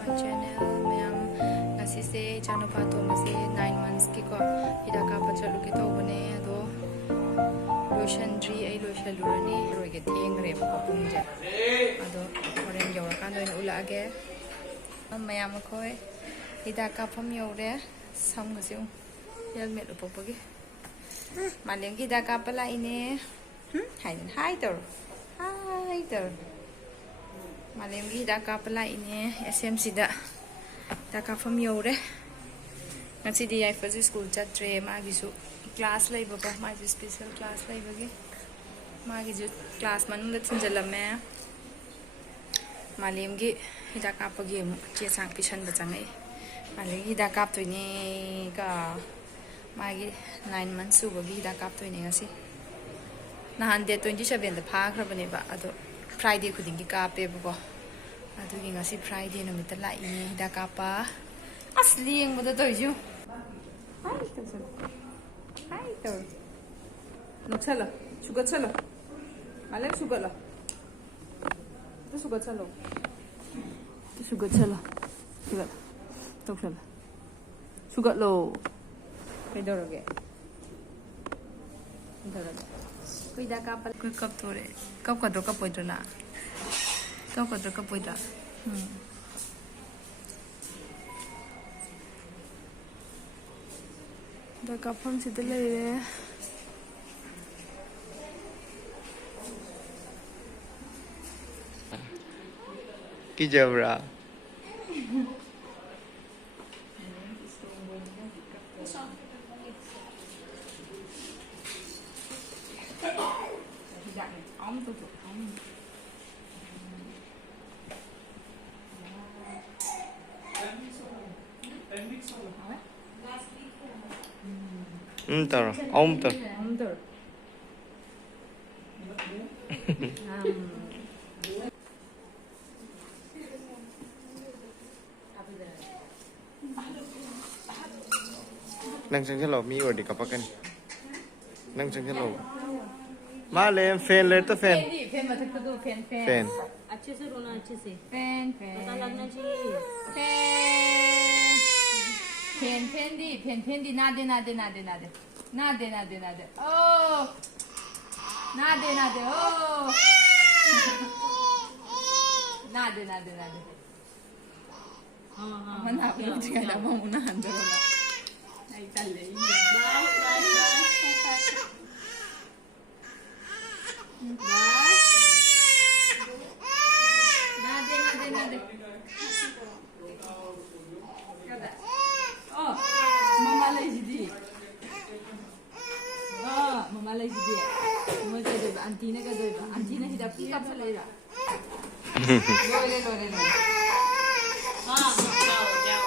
my channel. Mayam ngasi se channel pa to mase 9 months ki ko hida ka pa chalu ki to bane do lotion tree ai lotion lurani roi ke theng re ko pung ja ado oren yora kan do ula age mayam ko hida ka pham yore sam ngasi helmet upopagi maleng hida ka pala ine hai tor Malemgi da kapala ini SMC da kapam yore ngasi di ai first school chatre magi su class lai baba magi special class lai bagi magi ju class manung da thinjalame malemgi hida kapagi mu che sang pisan ba changai malemgi da kap to ni ka magi 9 months su bagi da kap to ni ngasi nahan day 27 da pha khrabane ba ado Friday khudingi kape buko adugi ngasi Friday numit la ini da kapa asli yang muda toju hai to nokchala sugar chalo malem sugar la to sugar chalo sugar tokchala sugar lo pedoroge Kuida kapal ku kap tore kap ka do kapoy to na kap ka do kapoy ta da kapam si de le ki jabra Tara, tar. Nang sang hello mi or di kapakan. Nang sang hello. Malem fan le to fan. fan mathak to do fan Fan. अच्छे से रोना अच्छे से fan पता लगना चाहिए fan di nade oh nade oh nade mana aku juga ada mau nahan dulu ai talle nade oh mama lagi di mau jadi antina ka doi antina hidup kap selera lore हाँ जाओ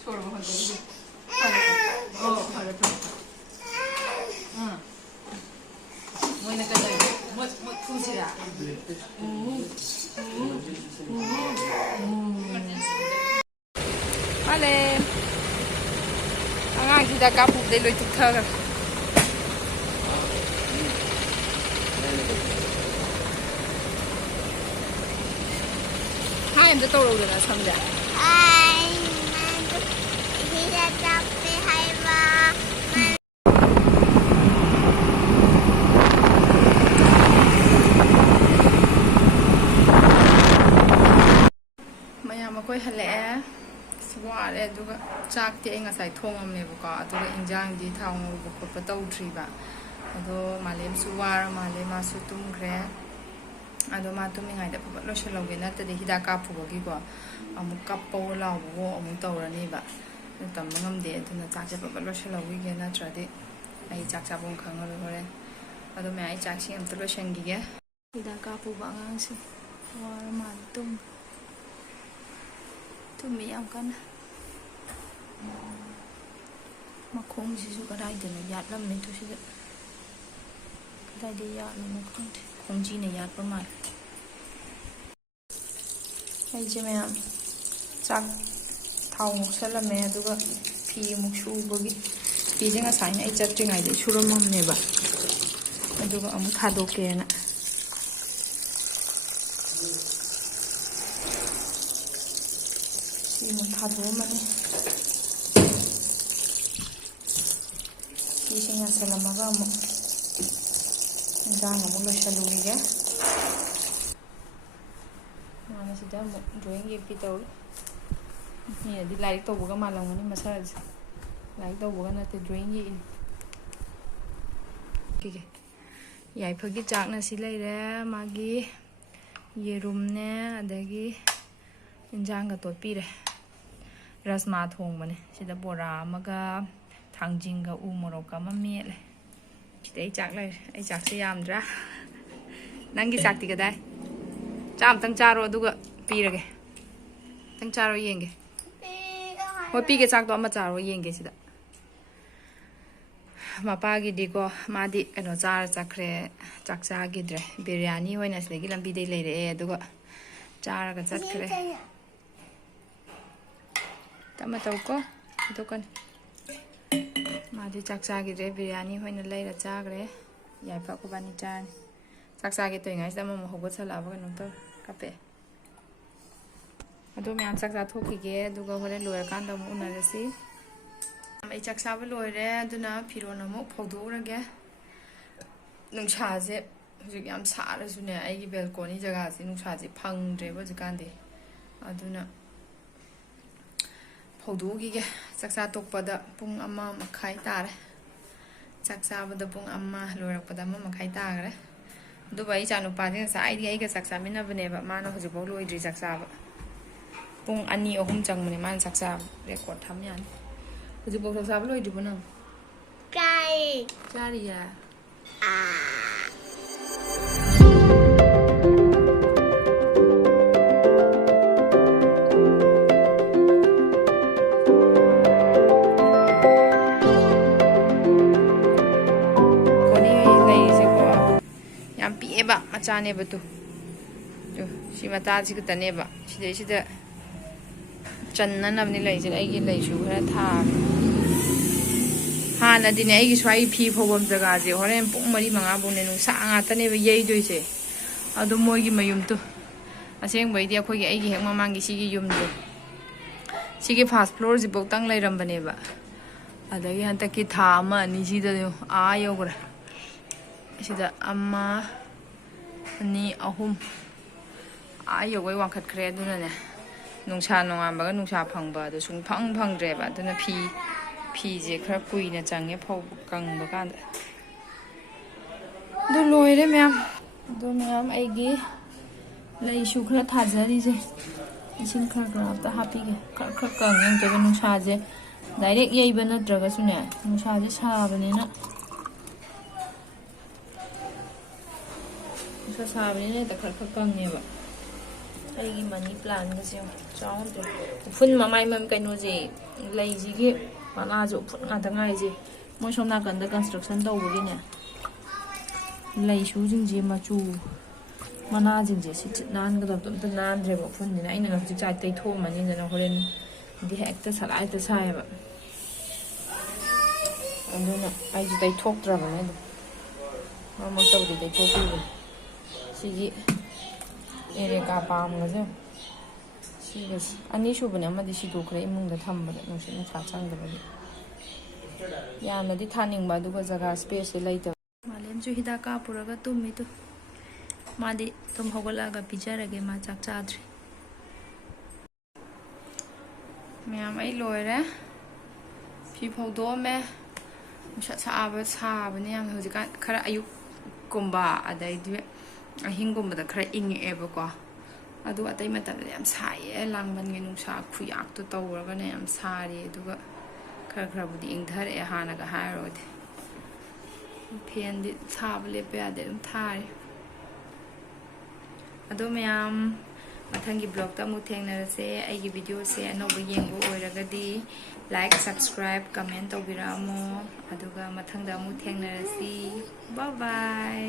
छोड़ बहुत जल्दी oh harap mau nak doi mau kusira Vale. Ang kita kapuk de loy tukthar. Hai em to ro na samja. Ai man hira tappe haiba Mayam koi hale ware aduga chak te nga sai thongam ko aduga injang di thang ru ko pa tau tri ba ado malem suwar malema su tum gre ado ma tum ngai da pa lo shalo ge na te hida ka phu gi ko amu kap po la wo amu taw ra ni ba tam ngam de aduna chak che pa lo shalo gi na tra de ai chak cha bong khang ro re ado me ai chak sing am to lo shen gi ge hida ka phu ba ngang si war ma tum mi am kan mà không gì cho cái đây thì nó nhạt lắm nên tôi sẽ cái đây đi nhạt nó không chi này nhạt vào mặt hay chứ mẹ chắc thau một sẽ là mẹ tôi có phi một xu bagi phi cái sáng này chắc chừng ngày để xu rồi mắm này bà tôi có ông thà đồ kia nè ꯁꯤ ꯑꯃꯨꯛ ꯊꯥꯗꯣꯛꯑꯝꯃꯅꯤ ꯁꯤꯁꯤꯡ ꯉꯥꯟꯁꯜꯂꯝꯃꯒ ꯑꯃꯨꯛ ꯏꯟꯖꯥꯡ ꯑꯃꯨꯛ ꯂꯣꯏꯁꯜꯂꯨꯈꯤꯒꯦ ꯃꯥꯅ ꯁꯤꯗ ꯑꯃꯨꯛ drawing ꯌꯦꯛꯄꯤ ꯇꯧꯔꯤ ꯃꯤꯅꯗꯤ ꯂꯥꯏꯔꯤꯛ ꯇꯧꯕꯒ ꯃꯥꯜꯂꯝꯒꯅꯤ ꯃꯁꯛꯁꯦ ꯂꯥꯏꯔꯤꯛ ꯇꯧꯕꯒ ꯅꯠꯇꯦ ꯗ꯭ꯔꯣꯌꯤꯡ ꯌꯦꯛꯏꯅꯤ ꯌꯥꯏꯐꯒꯤ ꯆꯥꯛꯅ ꯁꯤ ꯂꯩꯔꯦ ꯃꯥꯒꯤ ꯌꯦꯔꯨꯝꯅꯦ ꯑꯗꯒꯤ ꯏꯟꯖꯥꯡꯒ ꯇꯣꯠꯄꯤꯔꯦ ꯔꯁꯃꯥ ꯊꯣꯡꯕꯅꯦ ꯁꯤꯗ ꯕꯣꯔꯥ ꯑꯃꯒ ꯊꯥꯡꯖꯤꯡꯒ ꯎ ꯃꯣꯔꯣꯛꯀ ꯑꯃ ꯃꯦꯠꯂꯦ ꯁꯤꯗ ꯑꯩ ꯆꯥꯛ ꯂꯩꯔꯦ ꯑꯩ ꯆꯥꯛꯁꯦ ꯌꯥꯝꯗ꯭ꯔꯥ ꯅꯪꯒꯤ ꯆꯥꯛꯇꯤ ꯀꯗꯥꯏ ꯆꯥꯛ ꯑꯝꯇꯪ ꯆꯥꯔꯣ ꯑꯗꯨꯒ ꯄꯤꯔꯒꯦ ꯑꯝꯇꯪ ꯆꯥꯔꯣ ꯌꯦꯡꯒꯦ ꯍꯣꯏ ꯄꯤꯒꯦ ꯆꯥꯛꯇꯣ ꯑꯃ ꯆꯥꯔꯣ ꯌꯦꯡꯒꯦ ꯁꯤꯗ ꯃꯄꯥꯒꯤꯗꯤꯀꯣ ꯃꯥꯗꯤ ꯀꯩꯅꯣ ꯆꯥꯔ ꯆꯠꯈ꯭ꯔꯦ ꯆꯥꯛ ꯆꯥꯈꯤꯗ꯭ꯔꯦ ꯕꯤꯔꯌꯥꯅꯤ ꯑꯣꯏꯅ ꯁꯤꯗꯒꯤ ꯂꯝꯕꯤꯗꯩ ꯂꯩꯔꯛꯑꯦ ꯑꯗꯨꯒ ꯆꯥꯔꯒ ꯆꯠꯈ꯭ꯔꯦ ꯇꯞꯅ ꯇꯧꯀꯣ ꯊꯤꯗꯣꯛꯀꯅꯤ ꯃꯥꯗꯤ ꯆꯥꯛ ꯆꯥꯈꯤꯗ꯭ꯔꯦ ꯕꯤꯔꯌꯥꯅꯤ ꯑꯣꯏꯅ ꯂꯩꯔ ꯆꯥꯈ꯭ꯔꯦ ꯌꯥꯏꯐ ꯑꯩꯈꯣꯏꯕꯥꯅꯤ ꯆꯥꯔꯅꯤ ꯆꯥꯛ ꯆꯥꯒꯦ ꯇꯧꯔꯤꯉꯩꯁꯤꯗ ꯑꯃꯃꯨꯛ ꯍꯧꯒꯠꯁꯜꯂꯛꯑꯕ ꯀꯩꯅꯣꯝ ꯇꯧꯔꯦ ꯀꯞꯄꯛꯑꯦ ꯑꯗꯣ ꯃꯌꯥꯝ ꯆꯥꯛ ꯆꯥꯊꯣꯛꯈꯤꯒꯦ ꯑꯗꯨꯒ ꯍꯣꯔꯦꯟ ꯂꯣꯏꯔꯀꯥꯟꯗ ꯑꯃꯨꯛ ꯎꯅꯔꯁꯤ ꯑꯩ ꯆꯥꯛ ꯆꯥꯕ ꯂꯣꯏꯔꯦ ꯑꯗꯨꯅ ꯐꯤꯔꯣꯜ ꯑꯃꯨꯛ ꯐꯧꯗꯣꯛꯎꯔꯒꯦ ꯅꯨꯡꯁꯥꯁꯦ ꯍꯧꯖꯤꯛ ꯌꯥꯝ ꯁꯥꯔꯁꯨꯅꯦ ꯑꯩꯒꯤ ꯕꯦꯜꯀꯣꯅꯤ ꯖꯒꯥꯁꯦ ꯅꯨꯡꯁꯥꯁꯦ ꯐꯪꯗ꯭ꯔꯦꯕ ꯍꯧꯖꯤꯛꯀꯥꯟꯗꯤ ꯑꯗꯨꯅ ꯐꯧꯗꯣꯛꯎꯈꯤꯒꯦ ꯆꯥꯛꯆꯥ ꯇꯣꯛꯄꯗ ꯄꯨꯡ 1:30 ꯇꯥꯔꯦ ꯆꯥꯛ ꯆꯥꯕꯗ ꯄꯨꯡ 1 ꯂꯣꯏꯔꯛꯄꯗ 1:30 ꯇꯥꯈ꯭ರೆ ꯑꯗꯨꯒ ꯑꯩ ꯏꯆꯥꯅꯨꯄꯥꯁꯦ ꯉꯁꯥꯏꯗꯤ ꯑꯩꯒ ꯆꯥꯛ ꯆꯥꯃꯤꯟꯅꯕꯅꯦꯕ ꯃꯥꯅ ꯍꯧꯖꯤꯛꯐꯥꯎ ꯂꯣꯏꯗ꯭ꯔꯤ ꯆꯥꯛ ꯆꯥꯕ ꯄꯨꯡ 2-3 ꯆꯪꯕꯅꯦ ꯃꯥꯅ ꯆꯥꯛ ꯆꯥꯕ ꯔꯦꯀꯣꯔꯠ ꯊꯝ ꯌꯥꯅꯤ ꯍꯧꯖꯤꯛꯐꯥꯎ ꯆꯥꯛ ꯆꯥꯕ ꯂꯣꯏꯗ꯭ꯔꯤꯕꯣ ꯅꯪ ꯆꯥꯔꯤꯌꯦ ꯌꯥꯝ ꯄꯤꯛꯑꯦꯕ ꯃꯆꯥꯅꯦꯕ ꯇꯨ ꯁꯤ ꯃꯇꯥꯁꯤ ꯈꯛꯇꯅꯦꯕ ꯁꯤꯗꯩꯁꯤꯗ ꯆꯟꯅꯅꯕꯅꯤ ꯂꯩꯁꯦ ꯑꯩꯒꯤ ꯂꯩꯁꯨ ꯈꯔ ꯊꯥꯕ ꯍꯥꯟꯅꯗꯤꯅꯦ ꯑꯩꯒꯤ ꯁ꯭ꯋꯥꯏ ꯐꯤ ꯐꯧꯐꯝ ꯖꯒꯥꯁꯦ ꯍꯣꯔꯦꯟ ꯄꯨꯡ 4-5 ꯐꯥꯎꯅꯦ ꯅꯨꯡꯁꯥ ꯉꯥꯛꯇꯅꯦꯕ ꯌꯩꯗꯣꯏꯁꯦ ꯑꯗꯨ ꯃꯣꯏꯒꯤ ꯃꯌꯨꯝꯗꯣ ꯑꯁꯦꯡꯕꯩꯗꯤ ꯑꯩꯈꯣꯏꯒꯤ ꯑꯩꯒꯤ ꯍꯦꯛ ꯃꯃꯥꯡꯒꯤ ꯁꯤꯒꯤ ꯌꯨꯝꯗꯣ ꯁꯤꯒꯤ ꯐꯥꯔꯁ ꯐ꯭ꯂꯣꯔꯁꯤꯐꯧꯇꯪ ꯂꯩꯔꯝꯕꯅꯦꯕ ꯑꯗꯒꯤ ꯍꯟꯗꯛꯀꯤ ꯊꯥ 1-2 ꯌꯧꯈ꯭ರೆ ꯁꯤꯗ 1, 2, 3 ꯌꯧꯒꯩ ꯋꯥꯡꯈꯠꯈ꯭ꯔꯦ ꯑꯗꯨꯅꯅꯦ ꯅꯨꯡꯁꯥ ꯅꯣꯡꯉꯥꯟꯕꯒ ꯅꯨꯡꯁꯥ ꯐꯪꯕ ꯑꯗꯨ ꯁꯨꯡꯐꯪ ꯐꯪꯗ꯭ꯔꯦꯕ ꯑꯗꯨꯅ ꯐꯤꯁꯦ ꯈꯔ ꯀꯨꯏꯅ ꯆꯪꯉꯦ ꯀꯪꯕ ꯀꯥꯟꯗ ꯑꯗꯨ ꯂꯣꯏꯔꯦ ꯃꯌꯥꯝ ꯑꯗꯨ ꯃꯌꯥꯝ ꯑꯩꯒꯤ ꯂꯩꯁꯨ ꯈꯔ ꯊꯥꯖꯔꯤꯁꯦ ꯏꯁꯤꯡ ꯈꯔ ꯑꯝꯇ ꯍꯥꯞꯄꯤꯒꯦ ꯈꯔ ꯀꯪꯉꯦ ꯅꯠꯇ꯭ꯔꯒ ꯅꯨꯡꯁꯥꯁꯦ ꯗꯥꯏꯔꯦꯛ ꯌꯩꯕ ꯅꯠꯇ꯭ꯔꯒꯁꯨꯅꯦ ꯅꯨꯡꯁꯥꯁꯦ ꯁꯥꯕꯅꯤꯅ ꯅꯨꯡꯁꯥ ꯁꯥꯕꯅꯤꯅ ꯍꯦꯛꯇ ꯈꯔ ꯀꯪꯉꯦꯕ ꯑꯩꯒꯤ ꯃꯅꯤ ꯄ꯭ꯂꯥꯟꯒꯁꯦ ꯆꯥꯎꯗ꯭ꯔꯦ ꯎꯐꯨꯟ ꯃꯃꯥꯏ ꯀꯩꯅꯣꯁꯦ ꯂꯩꯁꯤꯒꯤ ꯃꯅꯥꯁꯨ ꯎꯐꯨꯟ ꯉꯥꯛꯇ ꯉꯥꯏꯁꯦ ꯃꯣꯏ ꯁꯣꯝ ꯅꯥꯀꯟꯗ ꯀꯟꯁꯇ꯭ꯔꯛꯁꯟ ꯇꯧꯕꯒꯤꯅꯦ ꯂꯩꯁꯨꯁꯤꯡꯁꯦ ꯃꯆꯨ ꯃꯅꯥꯁꯤꯡꯁꯦ ꯁꯤ ꯅꯥꯟꯒꯗꯕꯗꯣ ꯑꯝꯇ ꯅꯥꯟꯗ꯭ꯔꯦꯕ ꯎꯐꯨꯟꯁꯤꯅ ꯑꯩꯅ ꯍꯧꯖꯤꯛ ꯆꯥꯏ ꯇꯩꯊꯣꯛꯑꯝꯃꯅꯤꯗꯅ ꯍꯣꯔꯦꯟꯗꯤ ꯍꯦꯛꯇ ꯁꯂꯥꯏꯇ ꯁꯥꯏꯌꯦꯕ ꯑꯗꯨꯅ ꯑꯩꯁꯨ ꯇꯩꯊꯣꯛꯇ꯭ꯔꯕꯅꯦ ꯑꯗꯨꯝ ꯃꯔꯛꯇꯕꯨꯗꯤ ꯇꯩꯊꯣꯛꯄꯤꯕꯅꯦ ꯁꯤꯒꯤ ꯑꯦꯔꯦꯀꯥ ꯄꯥꯝꯒꯁꯦ ꯁꯤꯒꯁꯦ 2 ꯁꯨꯕꯅꯦ ꯑꯃꯗꯤ ꯁꯤꯗꯣꯛꯈ꯭ꯔꯦ ꯏꯃꯨꯡꯗ ꯊꯝꯕꯗ ꯅꯨꯡꯁꯤꯠ ꯅꯨꯡꯁꯥ ꯆꯪꯗꯕꯒꯤ ꯌꯥꯝꯅꯗꯤ ꯊꯥꯅꯤꯡꯕ ꯑꯗꯨꯒ ꯖꯒꯥ ꯁ꯭ꯄꯦꯁꯁꯦ ꯂꯩꯇꯕ ꯃꯥꯂꯦꯝꯁꯨ ꯍꯤꯗꯥꯛ ꯀꯥꯞꯄꯨꯔꯒ ꯇꯨꯝꯃꯤꯗꯨ ꯃꯥꯗꯤ ꯇꯨꯝ ꯍꯧꯒꯠꯂꯛꯑꯒ ꯄꯤꯖꯔꯒꯦ ꯃꯥ ꯆꯥꯛ ꯆꯥꯗ꯭ꯔꯤ ꯃꯌꯥꯝ ꯑꯩ ꯂꯣꯏꯔꯦ ꯐꯤ ꯐꯧꯗꯣꯛꯑꯝꯃꯦ ꯅꯨꯡꯁꯥ ꯁꯥꯕꯅꯦ ꯌꯥꯝꯅ ꯍꯧꯖꯤꯛꯀꯥꯟ ꯈꯔ ꯑꯌꯨꯛꯀꯨꯝꯕ ꯑꯗꯩꯗꯤ ꯑꯍꯤꯡꯒꯨꯝꯕꯗ ꯈꯔ ꯏꯪꯉꯛꯑꯦꯕꯀꯣ ꯑꯗꯨ ꯑꯇꯩ ꯃꯇꯝꯗꯗꯤ ꯌꯥꯝ ꯁꯥꯏꯌꯦ ꯂꯥꯡꯕꯟꯒꯤ ꯅꯨꯡꯁꯥ ꯈꯨꯌꯥꯛꯇꯣ ꯇꯧꯔꯒꯅꯦ ꯌꯥꯝ ꯁꯥꯔꯤ ꯑꯗꯨꯒ ꯈꯔꯕꯨꯗꯤ ꯏꯪꯊꯔꯛꯑꯦ ꯍꯥꯟꯅꯒ ꯍꯥꯏꯔꯨꯔꯗꯤ ꯐꯦꯟꯗꯤ ꯊꯥꯕ ꯂꯦꯞꯄ ꯌꯥꯗꯦ ꯑꯗꯨꯝ ꯊꯥꯔꯤ ꯑꯗꯣ ꯃꯌꯥꯝ ꯃꯊꯪꯒꯤ ꯕ꯭ꯂꯣꯛꯇ ꯑꯃꯨꯛ ꯊꯦꯡꯅꯔꯁꯦ ꯑꯩꯒꯤ ꯚꯤꯗꯤꯑꯣꯁꯦ ꯑꯅꯧꯕ ꯌꯦꯡꯕ ꯑꯣꯏꯔꯒꯗꯤ ꯂꯥꯏꯛ ꯁꯕꯁꯀ꯭ꯔꯥꯏꯕ ꯀꯃꯦꯟ ꯇꯧꯕꯤꯔꯛꯑꯝꯃꯣ ꯑꯗꯨꯒ ꯃꯊꯪꯗ ꯑꯃꯨꯛ ꯊꯦꯡꯅꯔꯁꯤ ꯕꯥꯏ ꯕꯥꯏ